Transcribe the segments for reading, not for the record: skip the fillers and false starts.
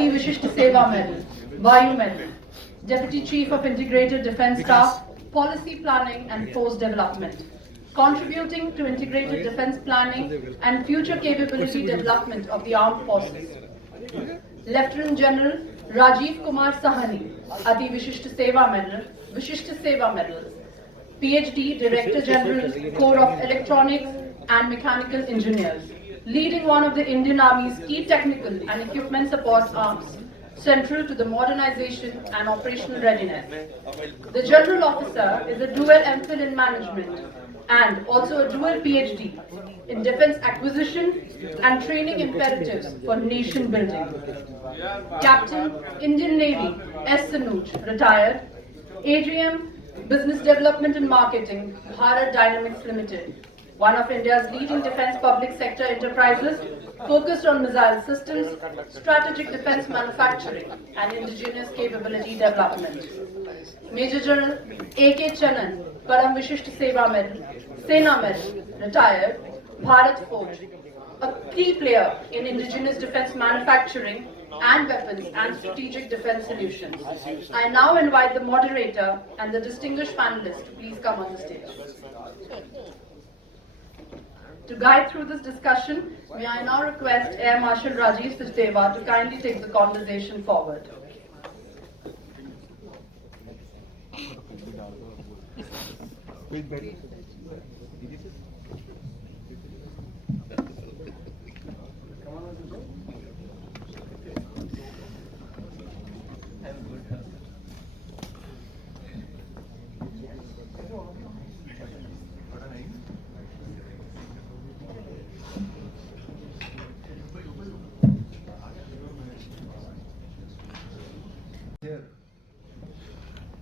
Ati Vishisht Seva Medal, Vayu Medal, Deputy Chief of Integrated Defence Staff, Policy Planning and Force Development, contributing to integrated defence planning and future capability development of the armed forces. Lieutenant General Rajiv Kumar Sahani, Ati Vishisht Seva Medal, Vishisht Seva Medals, PhD Director General, Corps of Electronics and Mechanical Engineers, leading one of the Indian Army's key technical and equipment support arms, central to the modernization and operational readiness. The General Officer is a dual MPhil in management and also a dual PhD in defense acquisition and training imperatives for nation building. Captain, Indian Navy, S. Sanuj, retired. AGM, Business Development and Marketing, Bharat Dynamics Limited, one of India's leading defense public sector enterprises focused on missile systems, strategic defense manufacturing and indigenous capability development. Major General A.K. Channan, Kalam Vishisht Seva Medal, Sena Medal, retired, Bharat Forge, a key player in indigenous defense manufacturing and weapons and strategic defense solutions. I now invite the moderator and the distinguished panelists to please come on the stage. To guide through this discussion, may I now request Air Marshal Rajiv Sachdeva to kindly take the conversation forward.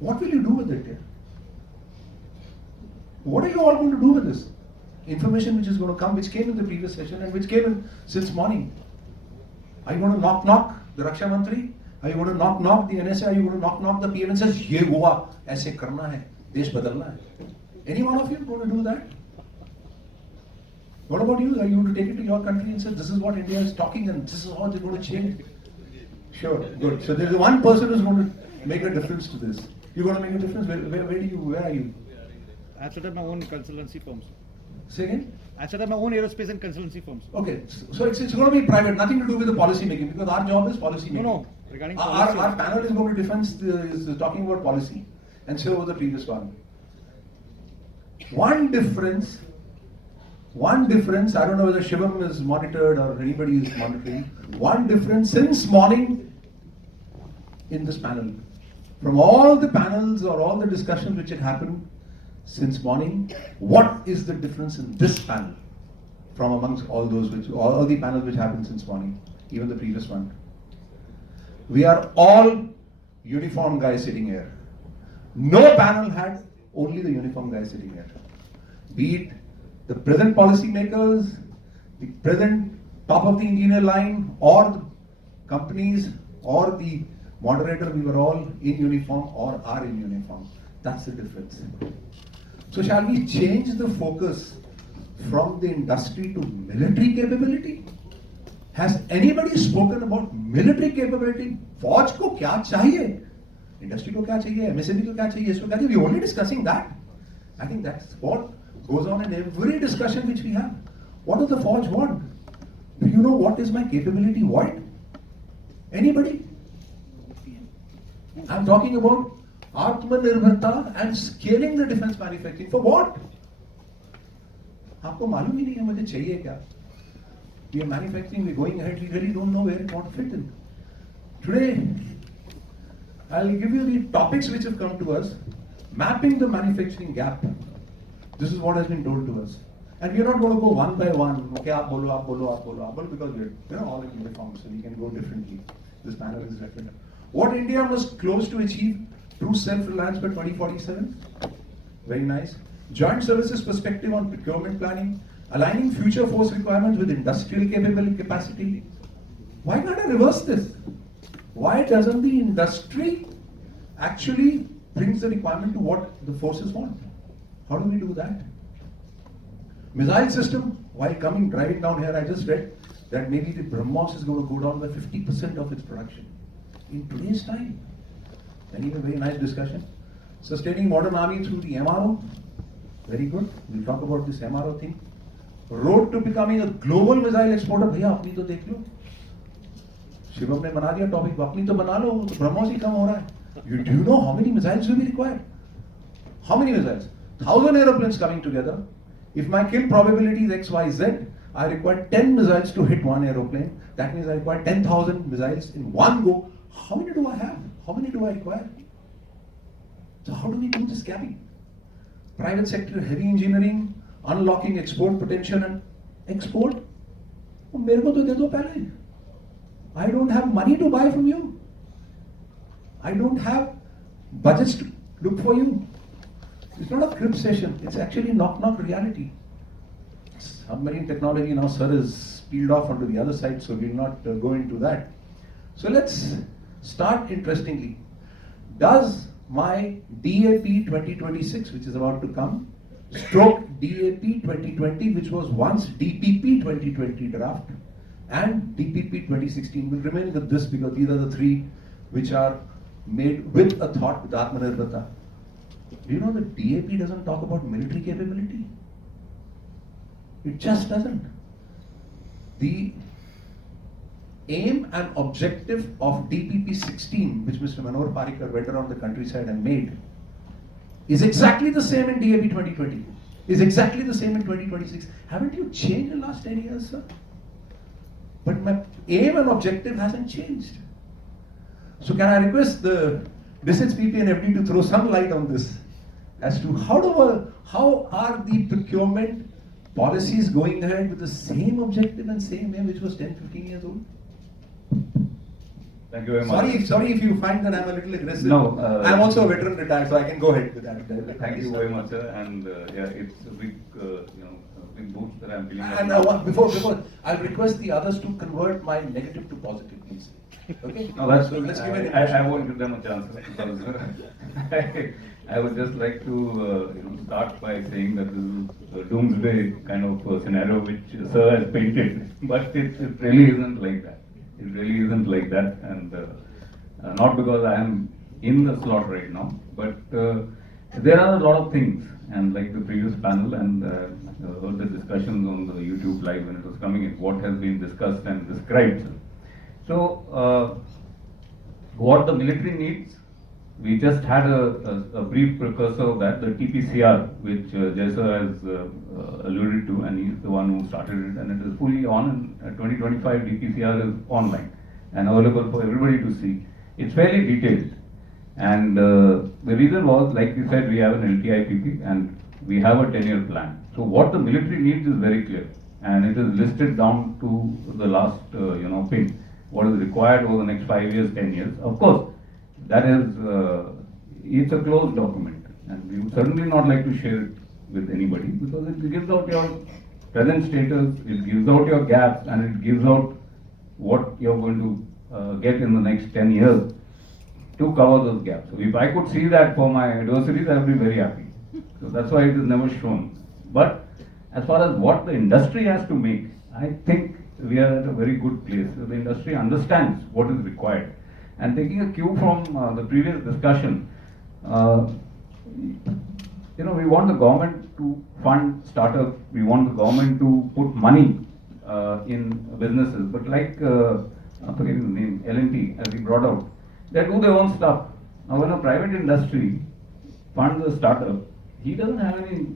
What will you do with it? What are you all going to do with this information which is going to come, which came in the previous session and which came in since morning? Are you going to knock the Raksha Mantri? Are you going to knock the NSA? Are you going to knock the PM and says, "Ye hua, aise karna hai, desh badalna hai"? Any one of you going to do that? What about you? Are you going to take it to your country and say, "This is what India is talking and this is how they're going to change"? Sure, good. So there is one person who's going to make a difference to this. You're going to make a difference. Where are you? I've set up my own consultancy firms. Say again? I've set up my own aerospace and consultancy firms. Okay, so it's going to be private, nothing to do with the policy making, because our job is policy making. No, regarding policy. Our panel is going to defense, is talking about policy, and so was the previous one. One difference, I don't know whether Shivam is monitored or anybody is monitoring, one difference since morning in this panel. From all the panels or all the discussions which had happened since morning, what is the difference in this panel from amongst all those all the panels which happened since morning, even the previous one? We are all uniform guys sitting here. No panel had only the uniform guys sitting here. Be it the present policy makers, the present top of the engineer line, or the companies, or the moderator, we were all in uniform or are in uniform. That's the difference. So shall we change the focus from the industry to military capability? Has anybody spoken about military capability? फौज को क्या चाहिए? Industry को क्या चाहिए? MSME को क्या चाहिए? इसको क्या चाहिए? We're only discussing that. I think that's what goes on in every discussion which we have. What does the forge want? Do you know what is my capability void? Anybody? I'm talking about Atmanirbharta and scaling the defense manufacturing. For what? आपको मालूम ही नहीं है मुझे चाहिए क्या? We are manufacturing, we're going ahead, we really don't know where it wants to fit in. Today, I'll give you the topics which have come to us. Mapping the manufacturing gap. This is what has been told to us. And we're not going to go one by one. Okay, aap bolo, because we're all in uniform, so we can go differently. This panel is different. What India must close to achieve? True self-reliance by 2047. Very nice. Joint services perspective on procurement planning. Aligning future force requirements with industrial capacity. Why can't I reverse this? Why doesn't the industry actually brings the requirement to what the forces want? How do we do that? Missile system, while driving down here, I just read that maybe the BrahMos is going to go down by 50% of its production in today's time. Anyway, very nice discussion. Sustaining modern army through the MRO, very good. We'll talk about this MRO thing. Road to becoming a global missile exporter. भैया अपनी तो देख लो. शिवम ने बना दिया topic, अपनी तो बना लो. तो BrahMos ही कम हो रहा है. Do you know how many missiles will be required? How many missiles? 1,000 aeroplanes coming together. If my kill probability is X, Y, Z, I require 10 missiles to hit one aeroplane. That means I require 10,000 missiles in one go. How many do I have? How many do I require? So how do we do this gapping? Private sector, heavy engineering, unlocking export potential and export. मेरे को तो दे दो पहले. I don't have money to buy from you. I don't have budgets to look for you. It's not a crib session. It's actually knock-knock reality. Submarine technology now, sir, is peeled off onto the other side, so we'll not go into that. So let's start interestingly. Does my DAP 2026, which is about to come, stroke DAP 2020, which was once DPP 2020 draft, and DPP 2016 will remain with this because these are the three which are made with a thought with Atmanirbharta. Do you know that DAP doesn't talk about military capability? It just doesn't. The aim and objective of DPP 16, which Mr. Manor Parikar went around the countryside and made, is exactly the same in DAP 2020, is exactly the same in 2026. Haven't you changed in the last 10 years, sir? But my aim and objective hasn't changed. So can I request the Distance PP and FD to throw some light on this as to how are the procurement policies going ahead with the same objective and same aim which was 10-15 years old? Thank you very much. Sorry if you find that I'm a little aggressive. No, I'm also a veteran retired, so I can go ahead with that. Thank you very much, sir. And yeah, it's a big, big boost that I'm feeling. And before I'll request the others to convert my negative to positive, please. Okay. No, that's so let's give it. I won't give them a chance because I would just like to start by saying that this is a doomsday kind of scenario which sir has painted, but it really isn't like that. It really isn't like that, and not because I am in the slot right now, but there are a lot of things, and like the previous panel and all the discussions on the YouTube live when it was coming in, what has been discussed and described. So, what the military needs, we just had a brief precursor of that, the TPCR, which Jaisar has alluded to, and he's the one who started it, and it is fully on. And 2025 TPCR is online and available for everybody to see. It's fairly detailed, and the reason was, like we said, we have an LTIPP and we have a 10-year plan. So what the military needs is very clear, and it is listed down to the last pin. What is required over the next 5 years, 10 years. Of course, that is, it's a closed document, and we would certainly not like to share it with anybody because it gives out your present status, it gives out your gaps, and it gives out what you're going to get in the next 10 years to cover those gaps. So if I could see that for my adversaries, I would be very happy. So that's why it is never shown. But as far as what the industry has to make, I think we are at a very good place. So the industry understands what is required. And taking a cue from the previous discussion, we want the government to fund startups, we want the government to put money in businesses, but like, I'm forgetting the name, L&T, as he brought out, they do their own stuff. Now when a private industry funds a startup, he doesn't have any,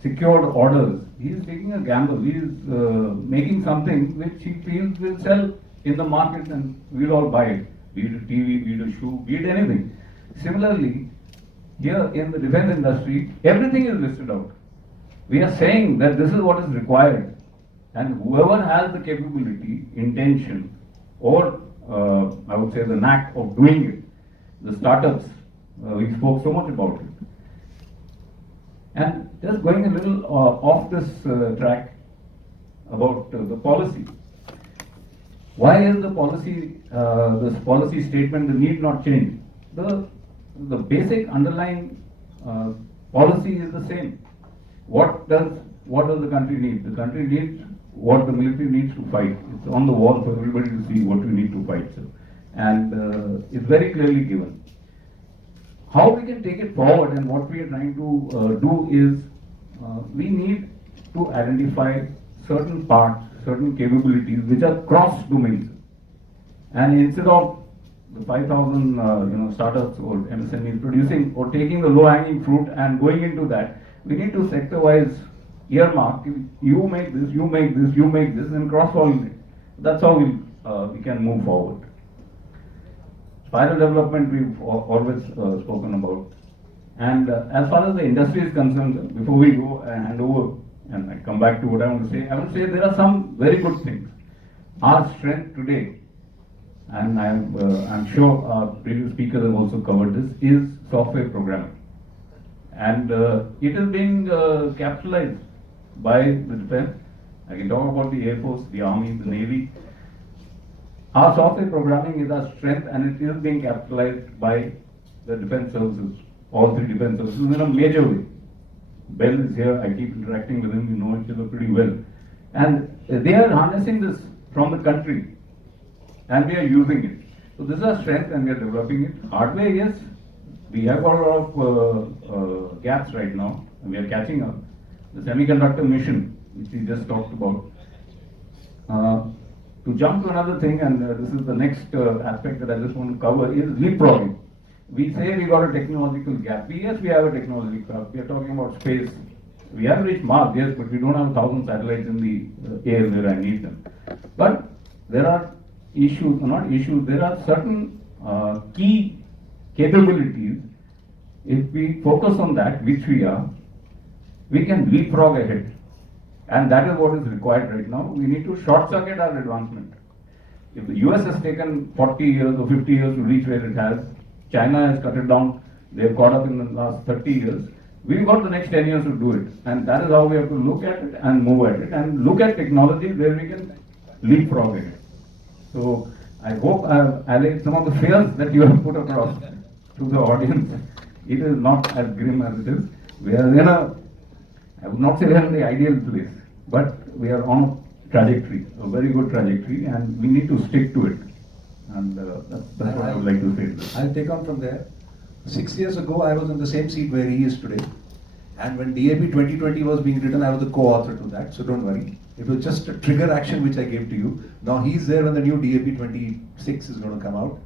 secured orders. He is taking a gamble. He is making something which he feels will sell in the market and we'll all buy it. Be it a TV, be it a shoe, be it anything. Similarly, here in the defense industry, everything is listed out. We are saying that this is what is required, and whoever has the capability, intention, or I would say the knack of doing it, the startups, we spoke so much about it. And just going a little off this track about the policy. Why is the policy, this policy statement, the need not change? The basic underlying policy is the same. What does what does the country need? The country needs what the military needs to fight. It's on the wall for everybody to see what we need to fight. So. And it's very clearly given. How we can take it forward and what we are trying to do is we need to identify certain parts, certain capabilities which are cross domains. And instead of the 5,000 startups or MSMEs producing or taking the low-hanging fruit and going into that, we need to sector-wise earmark. You make this, you make this, you make this, and cross-pollinate it. That's how we can move forward. Spiral development we've always spoken about. And as far as the industry is concerned, before we go and hand over and I come back to what I want to say, I want to say there are some very good things. Our strength today, and I'm sure our previous speakers have also covered this, is software programming. And it is being capitalized by the defense. I can talk about the Air Force, the Army, the Navy. Our software programming is our strength and it is being capitalized by the defense services, all three defense services in a major way. Bell is here, I keep interacting with him, you know each other pretty well. And they are harnessing this from the country and we are using it. So this is our strength and we are developing it. Hardware, yes, we have got a lot of gaps right now and we are catching up. The semiconductor mission, which we just talked about. To jump to another thing, and this is the next aspect that I just want to cover, is leapfrogging. We say we got a technological gap. Yes, we have a technological gap. We are talking about space. We have reached Mars, yes, but we don't have 1,000 satellites in the air where I need them. But there are issues, not issues, there are certain key capabilities. If we focus on that, which we are, we can leapfrog ahead. And that is what is required right now. We need to short circuit our advancement. If the US has taken 40 years or 50 years to reach where it has, China has cut it down, they have caught up in the last 30 years. We've got the next 10 years to do it. And that is how we have to look at it and move at it and look at technology where we can leapfrog it. So I hope I have allayed some of the fears that you have put across to the audience. It is not as grim as it is. We are in a, I would not say we are in the ideal place, but we are on a trajectory, a very good trajectory, and we need to stick to it. And that's what I would like to say. I'll take on from there. 6 years ago, I was in the same seat where he is today. And when DAP 2020 was being written, I was the co-author to that, so don't worry. It was just a trigger action which I gave to you. Now he's there when the new DAP 26 is going to come out.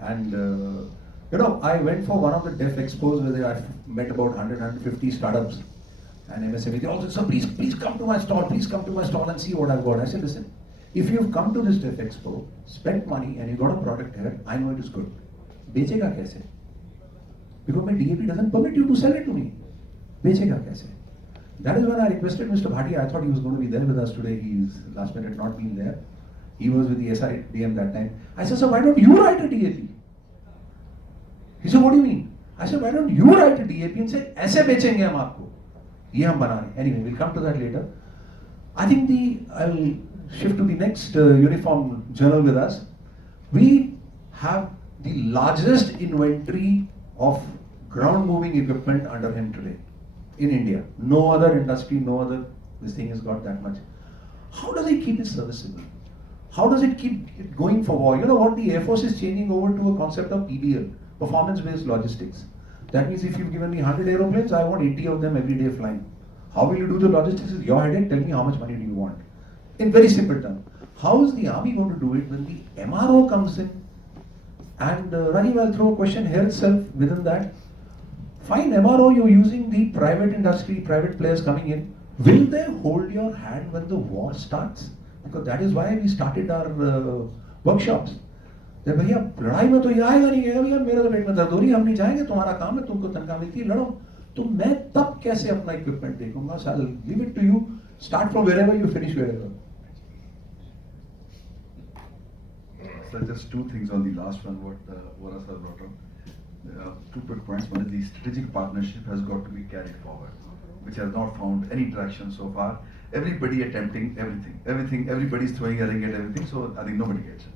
And I went for one of the DEF expos where I met about 100, 150 startups and MSME. They all said, "Sir, please come to my stall, please come to my stall and see what I've got." I said, "Listen, if you've come to this DEF expo, spent money and you got a product here, I know it is good. बेचेगा कैसे? Because my DAP doesn't permit you to sell it to me. बेचेगा कैसे?" That is when I requested Mr. Bhatia. I thought he was going to be there with us today. He's last minute not been there. He was with the SIDM that time. I said, "Sir, why don't you write a DAP?" He said, "What do you mean?" I said, "Why don't you write a DAP and say, ऐसे बेचेंगे हम आपको. ये हम बना रहे." Anyway, we'll come to that later. I think I'll shift to the next uniform journal with us. We have the largest inventory of ground moving equipment under him today in India. No other industry, no other, this thing has got that much. How does he keep it serviceable? How does it keep it going for war? You know what? The Air Force is changing over to a concept of PBL, performance-based logistics. That means if you've given me 100 aeroplanes, I want 80 of them every day flying. How will you do the logistics? Is your headache. Tell me how much money do you want? In very simple terms. How is the army going to do it when the MRO comes in? And Rajiv, I'll throw a question here itself within that. Fine, MRO, you're using the private industry, private players coming in. Will they hold your hand when the war starts? Because that is why we started our workshops. that भैया लड़ाई में तो ये आएगा नहीं है भैया, मेरा तो पेट में दर्द हो रही है, हम नहीं जाएंगे, तुम्हारा काम है, तुमको तनख्वाह मिलती है, लड़ो. तो मैं तब कैसे अपना इक्विपमेंट देखूंगा? So I'll leave it to you. Start from wherever you finish wherever. So just two things on the last one, what Vora sir brought up. Two quick points. One is the strategic partnership has got to be carried forward, which has not found any traction so far. Everybody attempting everything, everybody's throwing a ring at everything, so I think nobody gets it.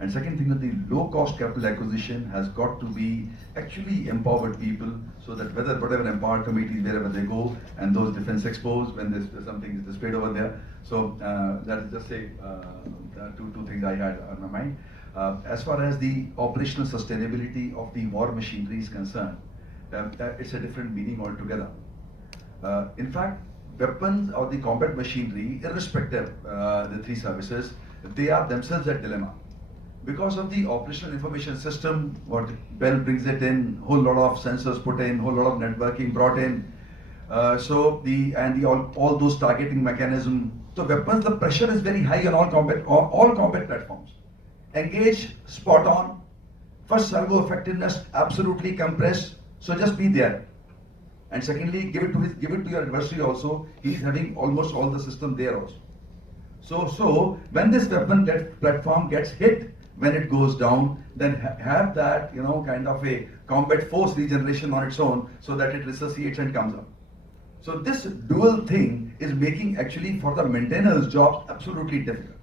And second thing is the low cost capital acquisition has got to be actually empowered people, so that whatever empowered committees wherever they go, and those defense expos when there's something is displayed over there. So that is just two things I had on my mind. As far as the operational sustainability of the war machinery is concerned, it's a different meaning altogether. In fact, weapons or the combat machinery, irrespective the three services, they are themselves at dilemma. Because of the operational information system, what Bell brings it in, whole lot of sensors put in, whole lot of networking brought in. All those targeting mechanism. So weapons, the pressure is very high on all combat platforms. Engage, spot on. First salvo effectiveness absolutely compressed. So just be there. And secondly, give it to your adversary also. He's having almost all the system there also. So when this weapon platform gets hit, when it goes down, then have that kind of a combat force regeneration on its own, so that it resuscitates and comes up. So this dual thing is making actually for the maintainers' jobs absolutely difficult.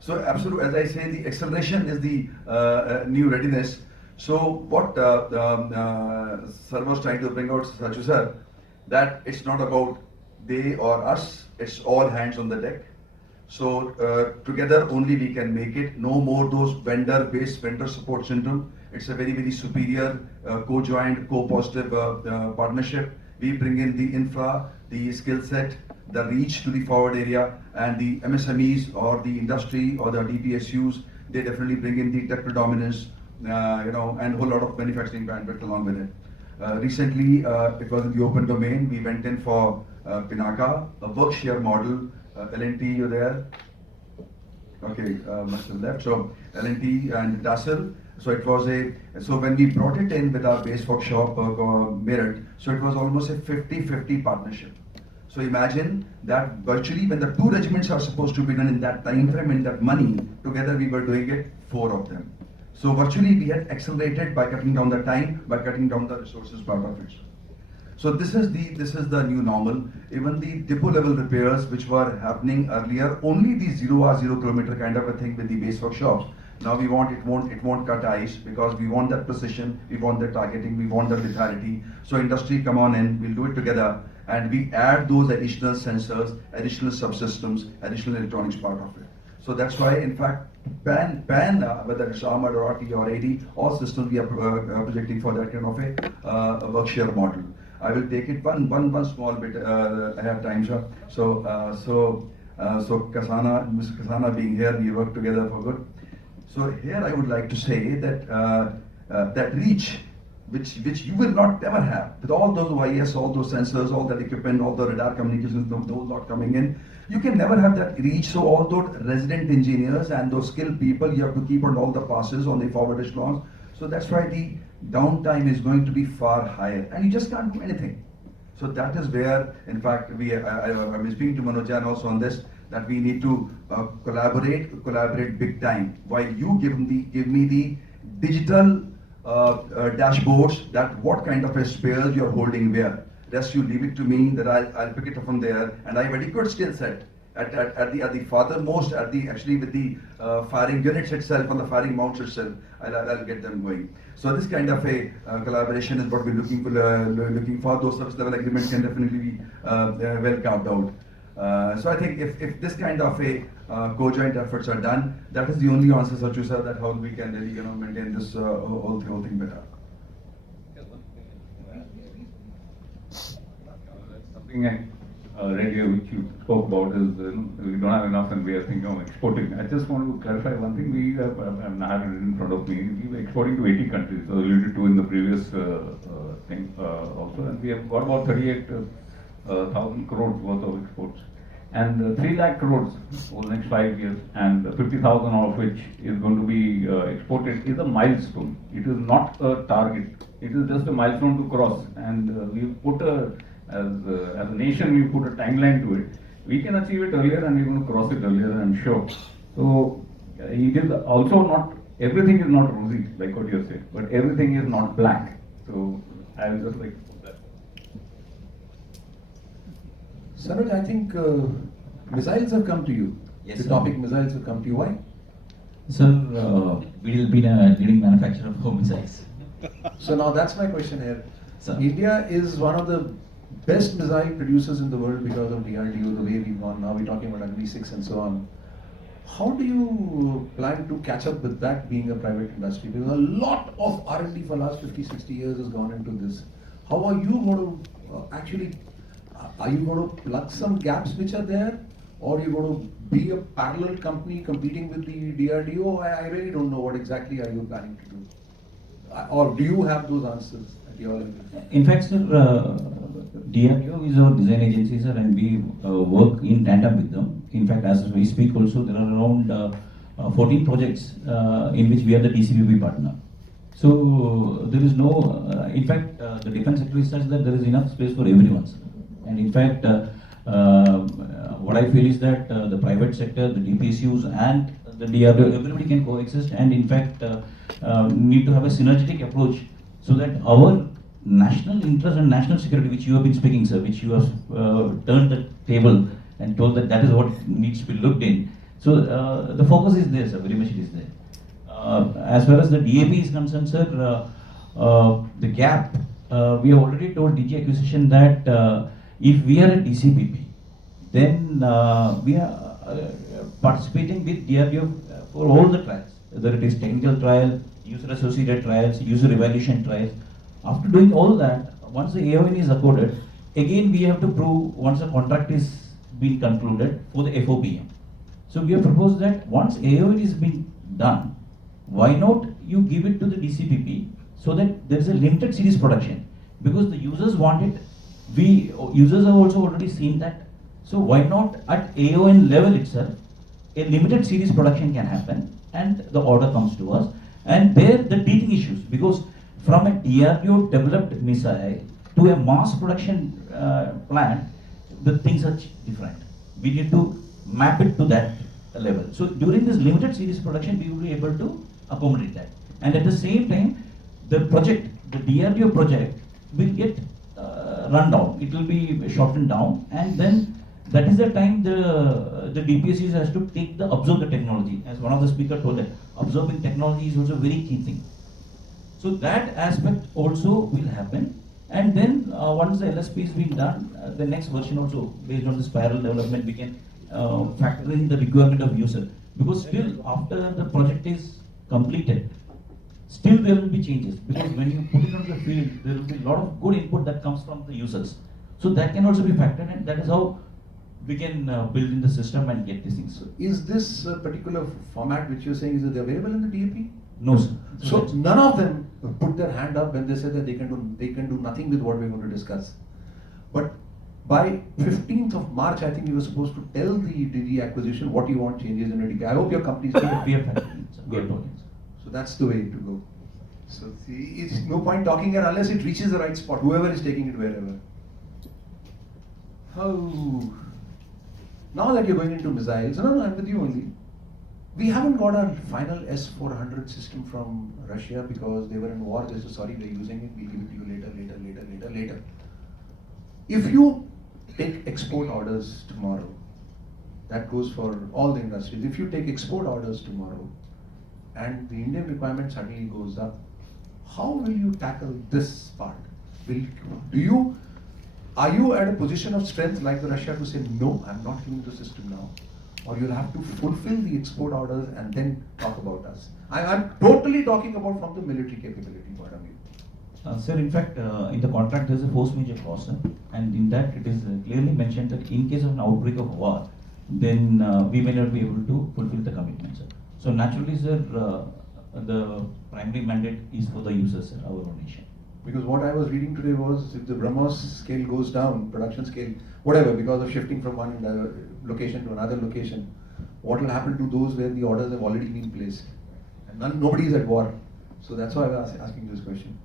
So as I say, the acceleration is the new readiness. So what Sir was trying to bring out, Sachu sir, that it's not about they or us, it's all hands on the deck. So together only we can make it. No more those vendor-based vendor support syndrome. It's a very, very superior co-joined, co-positive partnership. We bring in the infra, the skill set, the reach to the forward area, and the MSMEs or the industry or the DPSUs, they definitely bring in the tech predominance, and a whole lot of manufacturing bandwidth along with it. Recently, it was in the open domain. We went in for Pinaka, a work share model. L&T, you're there? Okay, must have left. So L&T and Dassel. So when we brought it in with our base workshop Merit, so it was almost a 50-50 partnership. So imagine that virtually when the two regiments are supposed to be done in that time frame and that money, together we were doing it, 4 of them. So virtually we had accelerated by cutting down the time, by cutting down the resources part of it. So this is the new normal. Even the depot level repairs which were happening earlier, only the 0 kilometer kind of a thing with the base workshops. Now it won't cut ice, because we want that precision, we want the targeting, we want the lethality. So industry, come on in, we'll do it together, and we add those additional sensors, additional subsystems, additional electronics part of it. So that's why, in fact, whether it's armored or RT or AD, all systems we are projecting for that kind of a work share model. I will take it one small bit. I have time, sir. So Kasana, Mr. Kasana being here, we work together for good. So here I would like to say that that reach, which you will not ever have, with all those OIS, all those sensors, all that equipment, all the radar communications, those not coming in, you can never have that reach. So all those resident engineers and those skilled people, you have to keep on all the passes on the forward echelons. So that's why the downtime is going to be far higher, and you just can't do anything. So that is where, in fact, I'm speaking to Manojan also on this, that we need to collaborate big time. While you give me the digital dashboards, that what kind of a spares you're holding where. Rest you leave it to me, that I'll pick it up from there, and I have a good skill set. At the farthermost, actually with the firing units itself, on the firing mounts itself, I'll get them going. So this kind of a collaboration is what we're looking for. Those service level agreements can definitely be well carved out. So I think if this kind of a co-joint efforts are done, that is the only answer, Sachu sir, that how we can really maintain this whole thing better. Something radio which you spoke about is we don't have enough and we are thinking of exporting. I just want to clarify one thing. We have, I have it in front of me. We were exporting to 80 countries, so alluded to in the previous thing also, and we have got about 38,000 crores worth of exports, and 3 lakh crores over the next 5 years, and 50,000 of which is going to be exported is a milestone. It is not a target. It is just a milestone to cross, and we put as a nation, we put a timeline to it. We can achieve it earlier, and we're going to cross it earlier, I'm sure. So it is also not, everything is not rosy, like what you're saying, but everything is not black. So I will just like to put that. Saroj, I think missiles have come to you. Yes, the sir. topic missiles have come to you. Why? Sir, we will be a leading manufacturer of home missiles. So now that's my question here. Sir. India is one of the best missile producers in the world because of DRDO, the way we've gone. Now we're talking about Agni 6 and so on. How do you plan to catch up with that being a private industry? Because a lot of R&D for the last 50, 60 years has gone into this. How are you going to are you going to plug some gaps which are there? Or are you going to be a parallel company competing with the DRDO? I really don't know what exactly are you planning to do. Or do you have those answers at your level? In fact, sir, DRDO is our design agency, sir, and we work in tandem with them. In fact, as we speak also, there are around 14 projects in which we are the DCPP partner. So there is no, in fact, the defense sector is such that there is enough space for everyone, sir. And in fact, what I feel is that the private sector, the DPSUs and the DRDO, everybody can coexist, and in fact need to have a synergetic approach so that our national interest and national security, which you have been speaking, sir, which you have turned the table and told that that is what needs to be looked in. So the focus is there, sir, very much it is there. As far as the DAP is concerned, sir, the gap, we have already told DG Acquisition that if we are a DCPP, then we are participating with DRDO for all the trials, whether it is technical trial, user associated trials, user evaluation trials. After doing all that, once the AON is accorded, again we have to prove once the contract is been concluded for the FOPM. So we have proposed that once AON is being done, why not you give it to the DCPP so that there is a limited series production, because the users want it. Users have also already seen that. So why not at AON level itself, a limited series production can happen and the order comes to us. And there the teething issues, because from a DRDO developed missile to a mass production plant, the things are different. We need to map it to that level. So during this limited series production, we will be able to accommodate that. And at the same time, the project, the DRDO project will get run down. It will be shortened down, and then that is the time the DPSCs has to take the absorb the technology. As one of the speaker told that absorbing technology is also a very key thing. So that aspect also will happen, and then once the LSP is being done, the next version also based on this parallel development we can factor in the requirement of user, because still after the project is completed, still there will be changes, because when you put it on the field, there will be a lot of good input that comes from the users. So that can also be factored, and that is how we can build in the system and get these things. So is this particular format which you're saying, is it available in the DAP? No, sir. So none of them put their hand up when they said that they can do nothing with what we're going to discuss. But by 15th of March, I think you were supposed to tell the DG Acquisition what you want changes in the DAP. I hope your company is We are factoring, sir. We are talking, sir. So that's the way to go. So see, it's no point talking here unless it reaches the right spot, whoever is taking it wherever. Oh, now that you're going into missiles, no, I'm with you only. We haven't got our final S-400 system from Russia because they were in war. They said, sorry, we're using it, we'll give it to you later. If you take export orders tomorrow, that goes for all the industries. If you take export orders tomorrow and the Indian requirement suddenly goes up, how will you tackle this part? Are you at a position of strength like the Russia to say, no, I'm not giving the system now? Or you'll have to fulfill the export orders and then talk about us? I'm totally talking about from the military capability point of view. Sir, in fact, in the contract there is a force majeure clause, sir, and in that it is clearly mentioned that in case of an outbreak of war, then we may not be able to fulfill the commitment, sir. So naturally, sir, the primary mandate is for the users, sir, our own nation. Because what I was reading today was if the BrahMos scale goes down, production scale, whatever, because of shifting from one location to another location, what will happen to those where the orders have already been placed? And nobody is at war. So that's why I was asking this question.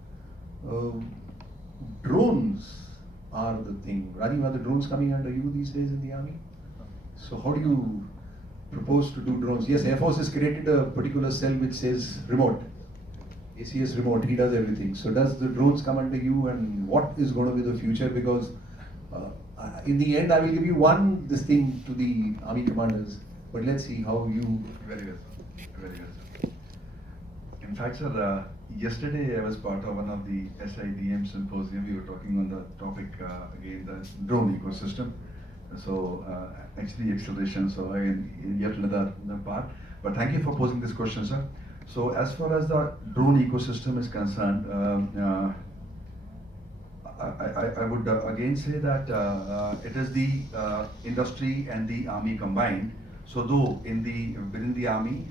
Drones are the thing. Rajiv, are the drones coming under you these days in the army? So how do you propose to do drones? Yes, Air Force has created a particular cell which says remote. ACS remote, he does everything. So does the drones come under you, and what is going to be the future? Because in the end I will give you this thing to the army commanders, but let's see how you... Very well. Very good, sir. In fact, sir, yesterday I was part of one of the SIDM symposium. We were talking on the topic again, the drone ecosystem. So actually acceleration. So again, yet another part. But thank you for posing this question, sir. So as far as the drone ecosystem is concerned, I would again say that it is the industry and the army combined. So though within the army,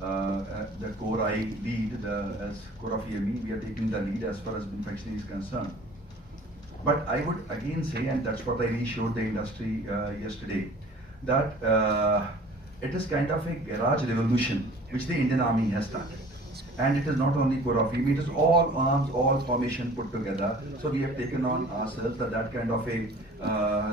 the core I lead, as core of EME, we are taking the lead as far as manufacturing is concerned. But I would again say, and that's what I reassured the industry yesterday, that it is kind of a garage revolution which the Indian Army has started. And it is not only core of EME, it is all arms, all formation put together. So we have taken on ourselves that kind of a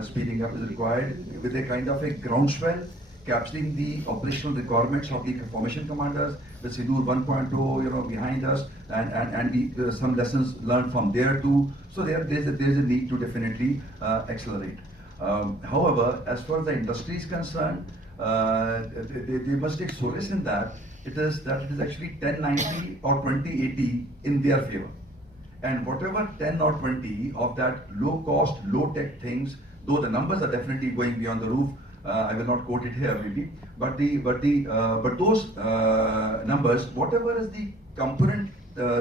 speeding up is required with a kind of a groundswell, capturing the operational requirements of the formation commanders, with Sidur 1.0, behind us, and some lessons learned from there too. So there's a need to definitely accelerate. However, as far as the industry is concerned, they must take solace in that it is actually 1090 or 2080 in their favor. And whatever 10 or 20 of that low cost, low tech things, though the numbers are definitely going beyond the roof, I will not quote it here maybe, but those numbers, whatever is the component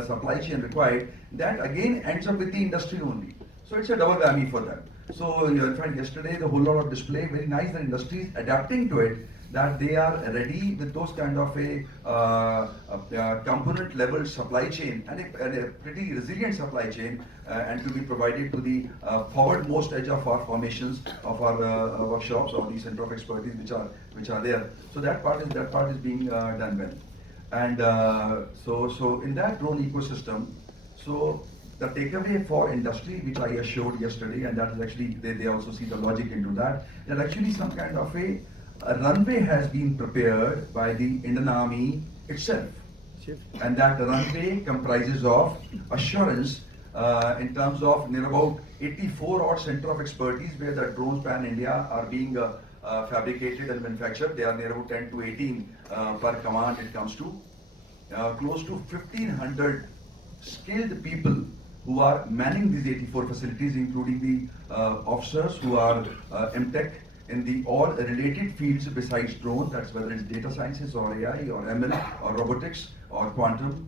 supply chain required, that again ends up with the industry only. So it's a double whammy for them. So in fact yesterday the whole lot of display, very nice, the industry is adapting to it, that they are ready with those kind of a component level supply chain and a pretty resilient supply chain, and to be provided to the forward-most edge of our formations, of our workshops or the center of expertise which are there. So that part is being done well. And so in that drone ecosystem, so the takeaway for industry, which I showed yesterday, and that is actually, they also see the logic into that, that actually some kind of a runway has been prepared by the Indian Army itself. And that runway comprises of assurance in terms of near about 84 odd center of expertise where the drones pan India are being fabricated and manufactured. They are near about 10 to 18 per command it comes to. Close to 1,500 skilled people who are manning these 84 facilities, including the officers who are MTech in the all related fields besides drones, that's whether it's data sciences or AI or ML or robotics or quantum.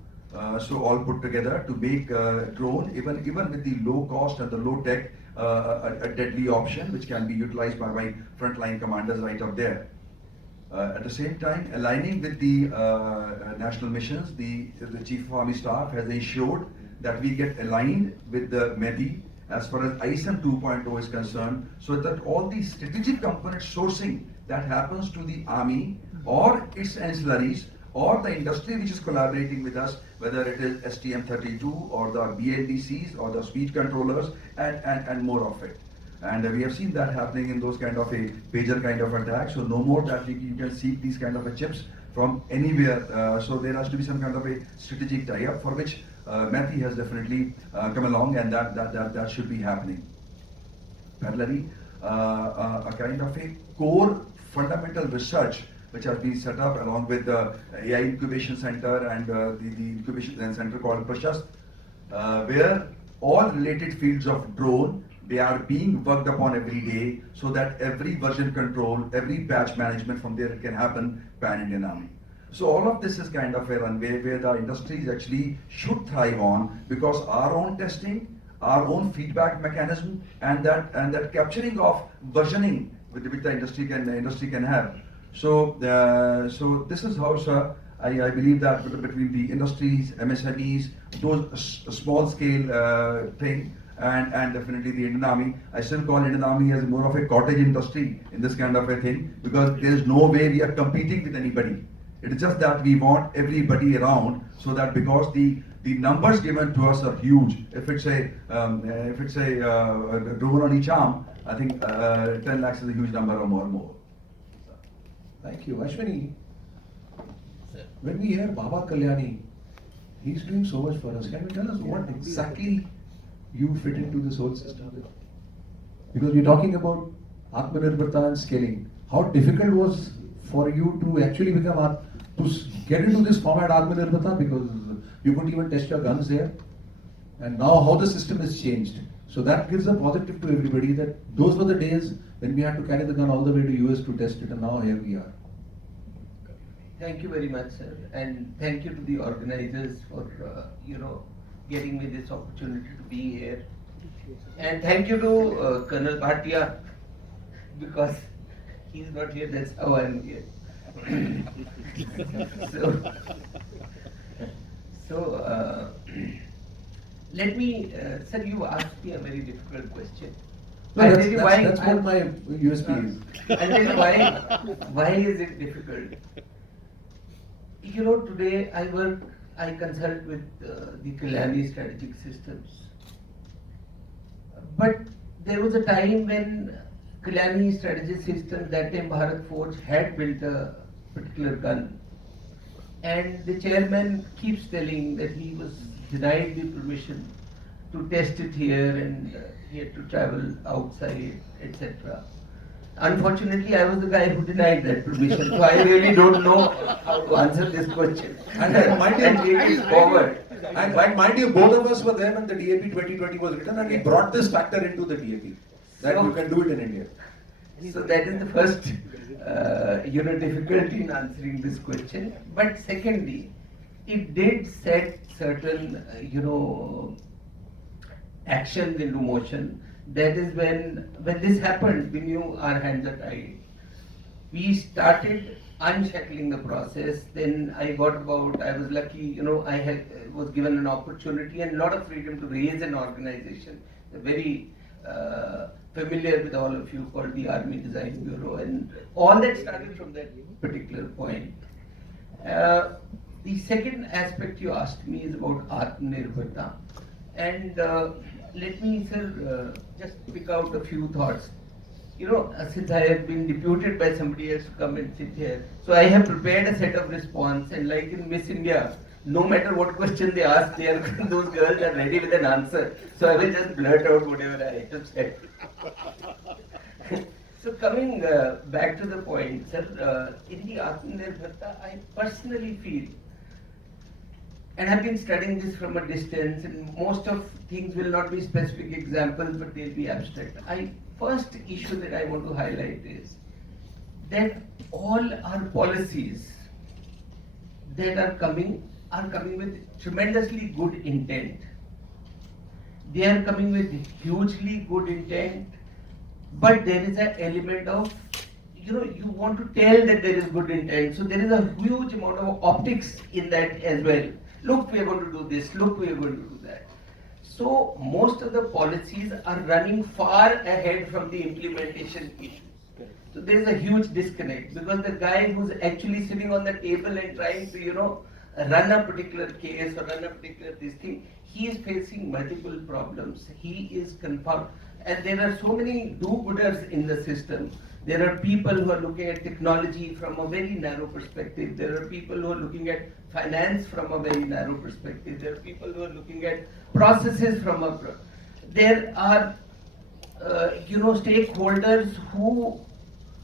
So all put together to make drone, even with the low cost and the low tech, a deadly option which can be utilized by my frontline commanders right up there. At the same time, aligning with the national missions, the Chief of Army Staff has ensured that we get aligned with the MEDI as far as ISM 2.0 is concerned, so that all the strategic component sourcing that happens to the Army or its ancillaries or the industry which is collaborating with us, whether it is STM32 or the BLDCs or the speed controllers and more of it. And we have seen that happening in those kind of a pager kind of attacks. So no more that you can seek these kind of a chips from anywhere. So there has to be some kind of a strategic tie-up for which MATI has definitely come along, and that should be happening. Parallelly, a kind of a core fundamental research which has been set up along with the AI Incubation Center and the Incubation Center called Prashast, where all related fields of drone, they are being worked upon every day, so that every version control, every patch management from there can happen pan-Indian Army. So all of this is kind of a runway where the industries actually should thrive on, because our own testing, our own feedback mechanism, and that capturing of versioning which the industry can have. So so this is how, sir, I believe that between the industries, MSMEs, those small scale thing, and definitely the Indian Army. I still call Indian Army as more of a cottage industry in this kind of a thing, because there is no way we are competing with anybody. It is just that we want everybody around, so that because the numbers given to us are huge. If it's a drone on each arm, I think 10 lakhs is a huge number or more. Thank you. Ashwini, when we hear Baba Kalyani, he's doing so much for us. Can you tell us what exactly you fit into this whole system? Because we're talking about Atmanirbharta and scaling. How difficult was for you to actually become get into this format Atmanirbharta because you couldn't even test your guns here. And now how the system has changed. So that gives a positive to everybody that those were the days when we had to carry the gun all the way to US to test it, and now here we are. Thank you very much, sir, and thank you to the organizers for getting me this opportunity to be here, and thank you to Colonel Bhatia, because he's not here. That's how I'm here. so let me, sir. You asked me a very difficult question. No, I'll tell you why. that's what my USP is. I'll tell you why. Why is it difficult? Today I consult with the Kalyani strategic systems. But there was a time when Kalyani strategic systems, that time Bharat Forge, had built a particular gun. And the chairman keeps telling that he was denied the permission to test it here and he had to travel outside, etc. Unfortunately, I was the guy who denied that permission, so I really don't know how to answer this question. And mind you, and take it forward. And mind you, both of us were there when the DAP 2020 was written, and we brought this factor into the DAP, that So- you can do it in India. So that is the first, difficulty in answering this question. But secondly, it did set certain, actions into motion. That is when this happened, we knew our hands are tied. We started unshackling the process. Then I was lucky, was given an opportunity and a lot of freedom to raise an organization, very familiar with all of you, called the Army Design Bureau, and all that started from that particular point. The second aspect you asked me is about Atmanirbharta, and let me, sir, just pick out a few thoughts. Since I have been deputed by somebody else to come and sit here, so I have prepared a set of response, and like in Miss India, no matter what question they ask, those girls are ready with an answer. So I will just blurt out whatever I have said. So coming back to the point, sir, in the Atmanirbharta, I personally feel, and I've been studying this from a distance, and most of things will not be specific examples, but they'll be abstract. First issue that I want to highlight is that all our policies that are coming with tremendously good intent. They are coming with hugely good intent, but there is an element of, you want to tell that there is good intent. So there is a huge amount of optics in that as well. Look, we are going to do this. Look, we are going to do that. So most of the policies are running far ahead from the implementation issues. So there is a huge disconnect, because the guy who's actually sitting on the table and trying to, run a particular case or run a particular this thing, he is facing multiple problems. He is confirmed. And there are so many do-gooders in the system. There are people who are looking at technology from a very narrow perspective. There are people who are looking at finance from a very narrow perspective. There are people who are looking at processes from a... There are, stakeholders who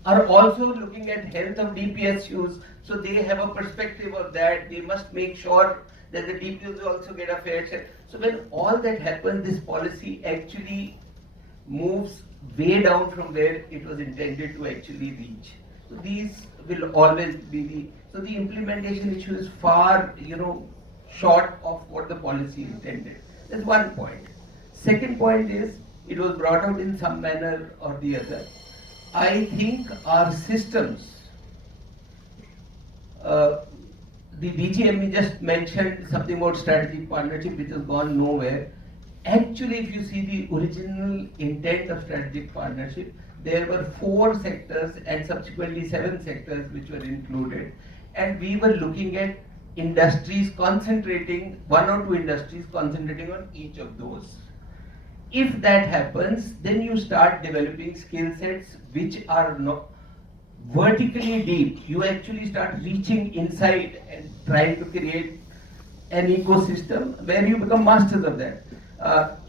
are also looking at health of DPSUs, so they have a perspective of that. They must make sure that the DPSUs also get a fair share. So when all that happens, this policy actually moves way down from where it was intended to actually reach. So these will always be the implementation issue is far, short of what the policy intended. That's one point. Second point is, it was brought out in some manner or the other. I think our systems, the DGME just mentioned something about strategic partnership which has gone nowhere. Actually, if you see the original intent of strategic partnership, there were 4 sectors and subsequently 7 sectors which were included. And we were looking at industries concentrating, 1 or 2 industries concentrating on each of those. If that happens, then you start developing skill sets which are not vertically deep. You actually start reaching inside and trying to create an ecosystem where you become masters of that.